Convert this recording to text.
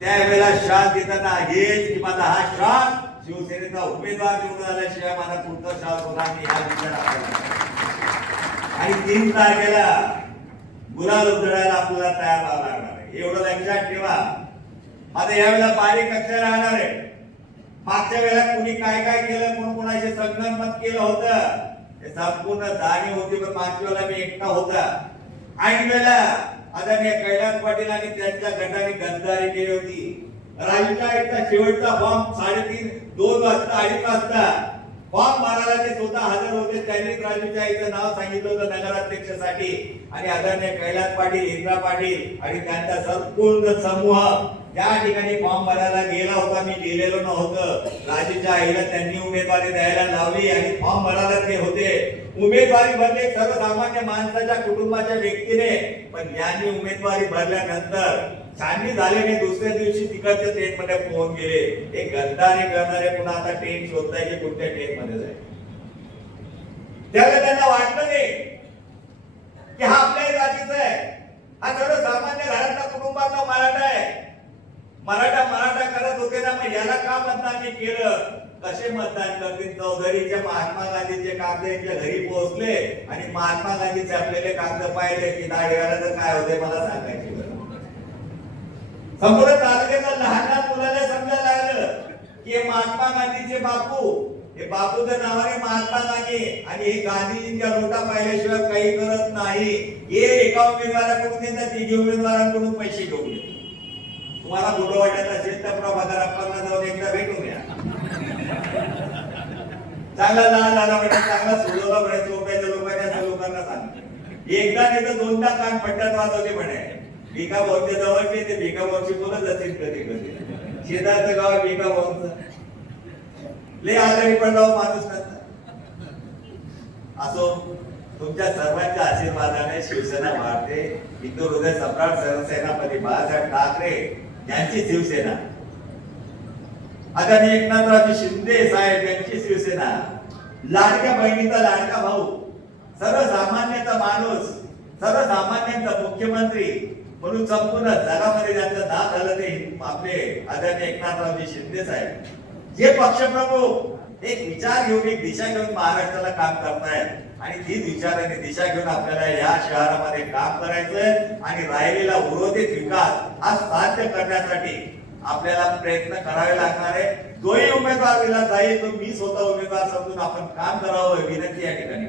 त्यावेळेला श्वास देताना हेच की माझा हा श्वास शिवसेनेचा उमेदवार निवडून आल्याशिवाय माझा पुढचा श्वास होणार नाही हा विचार आणि तीन तारखेला गुलाल उधळायला आपल्याला तयार व्हावं लागणार आहे. एवढं लक्षात ठेवा. आता यावेळेला बारीक कक्षा राहणार आहे. मागच्या वेळेला कुणी काय काय केलं कोण कोणाशी संगनमत केलं होतं हे संपूर्ण जाणीव होती पण मागच्या वेळेला मी एकटा होता. ऐन वेळेला आदरणीय कैलास पाटील आणि त्यांच्या गटाने गद्दारी केली होती. राजूच्या शेवटचा फॉर्म साडेतीन दोन वाजता अडीच वाजता. फॉर्म भरायला ते स्वतः हजर होते. त्यांनी राजूच्या आईचं नाव सांगितलं होतं नगराध्यक्षासाठी. आणि आदरणीय कैलास पाटील इंद्रा पाटील आणि त्यांचा संपूर्ण समूह त्या ठिकाणी फॉर्म भरायला गेला होता. मी गेलेलो नव्हतं. राजूच्या आईला त्यांनी उमेदवारी द्यायला लावली आणि फॉर्म भरायला ते होते. उमेदवारी भरणे सर्वसामान्य माणसाच्या कुटुंबाच्या व्यक्तीने पण यांनी उमेदवारी भरल्यानंतर छाननी झाल्याने दुसऱ्या दिवशी तिकडच्या ट्रेन मध्ये पोहोच गेले. हे गद्दारी करणारे पुन्हा आता ट्रेन शोधताय की कुठल्या ट्रेन मध्ये जाईल? त्यावेळेला त्यांना वाटलं नाही की हा आपल्या जातीचा आहे. हा सर्वसामान्य घरातला कुटुंबातला मराठा आहे. मराठा मराठा करत होते ना मग याला का मतदान नाही केलं? कसे मतदान करतील? चौधरीचे महात्मा गांधीचे कागद यांच्या घरी पोहोचले आणि महात्मा गांधी छापलेले कागद पाहिले की दाढीवाला तर काय होते मला सांगायचे संपूर्ण तालुक्याचा लहान लहान मुलाला समजायला लागलं की हे महात्मा गांधीचे बापू हे बापूच्या नावाने महात्मा गांधी आणि हे गांधीजींच्या नोटा पाहिल्याशिवाय काही करत नाही. हे एका उमेदवाराकडून देतात तिघी उमेदवारांकडून पैसे घेऊन तुम्हाला फोटो वाटत असेल तर प्रभाकर अप्पांना जाऊन एकदा भेटून चांगला लहान झाला म्हणजे चांगला सोडवला म्हणे चोप्याच्या लोकांच्या त्या लोकांना सांग एकदा नाही तर दोनदा कान पट्ट्यात वाजवले म्हणे. भिका भाऊच्या जवळ मी ते भिका भाऊची बोलत असतील कधी कधी. शेजारचं गाव भिका भाऊच. लय आजारी पडला माणूस नंतर असो तुमच्या सर्वांच्या आशीर्वादाने शिवसेना वाढते. हिंदू हृदय सम्राट सरसेनापती बाळासाहेब ठाकरे यांची शिवसेना. आदरणीय एकनाथरावजी शिंदे साहेब यांची शिवसेना लाडक्या बहिणीचा लाडका भाऊ सर्वसामान्यांचा माणूस सर्वसामान्यांचा मुख्यमंत्री म्हणून संपूर्ण जगामध्ये ज्यांचं नाव झालं ते आपले आदरणीय एकनाथरावजी शिंदे साहेब. जे पक्षप्रमुख एक विचार घेऊन एक दिशा घेऊन महाराष्ट्राला काम करतायत. आणि तीच विचाराने दिशा घेऊन आपल्याला या शहरामध्ये काम करायचंय आणि राहिलेला उर्वरित विकास हा साध्य करण्यासाठी आपल्याला प्रयत्न करावे लागणार आहे. जोही उमेदवार दिला जाईल तो मी स्वतः उमेदवार समजून आपण काम करावं विनंती या ठिकाणी